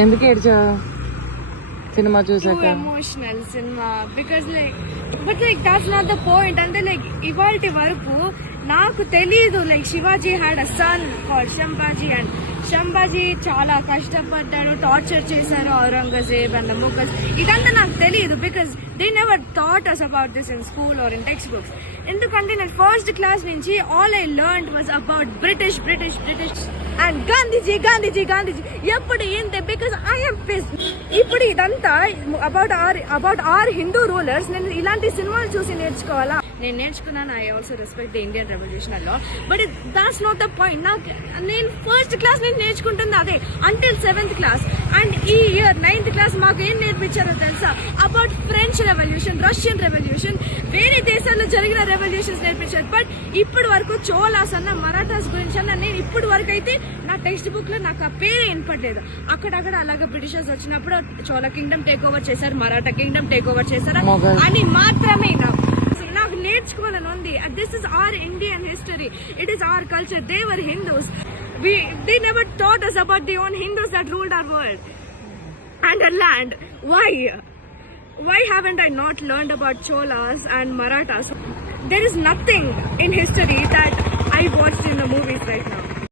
ఎందుకు ఏడ్చావు సినిమా చూసాక? Emotional cinema because like but like that's not the point. అంటే like ఇవాల్టి వరకు నాకు తెలీదు like Shivaji had a son called Sambhaji and Sambhaji చాలా కష్టపడ్డాడు, టార్చర్ చేశారు ఔరంగజేబ్ అండ్ ముఘల్స్. ఇదంతా నాకు తెలియదు because they never thought us about this in school or in textbooks. ఎందుకంటే నేను ఫస్ట్ క్లాస్ నుంచి all I learn was about British British British and Gandhiji Gandhiji Gandhiji. ఎప్పుడు ఏంటి బికాస్ ఐఎమ్ పిస్డ్. ఇప్పుడు ఇదంతా అబౌట్ ఆర్ హిందూ రూలర్స్. నేను ఇలాంటి సినిమాలు చూసి నేర్చుకోవాలా? నేను నేర్చుకున్నాను. I also respect the Indian revolution అలా, but that's not the point. నేను ఫస్ట్ క్లాస్ నుంచి నేర్చుకుంటుంది అదే అంటిల్ 7th క్లాస్. అండ్ ఈ ఇయర్ 9th క్లాస్ మాకు ఏం నేర్పించారో తెలుసా? About French revolution, Russian revolution, వేరే దేశాల్లో జరిగిన రెవల్యూషన్స్ నేర్పించారు. బట్ ఇప్పటి వరకు చోళాస్ అన్న మరాఠాస్ గురించి అన్న నేను ఇప్పటి వరకు అయితే నా టెక్స్ట్ బుక్ లో నాకు ఆ పేరే వినపడలేదు. అక్కడక్కడ అలాగే బ్రిటిషర్స్ వచ్చినప్పుడు చోళ కింగ్డమ్ టేక్ ఓవర్ చేశారు, మరాఠా కింగ్డమ్ టేక్ ఓవర్ చేశారు అని మాత్రమే నాకు నేర్చుకోవాలని ఉంది. This is our Indian history, it is our culture. They were Hindus. They never taught us about the own Hindus that ruled our world and our land. Why haven't I not learned about Cholas and Marathas? There is nothing in history that I watched in the movies right now.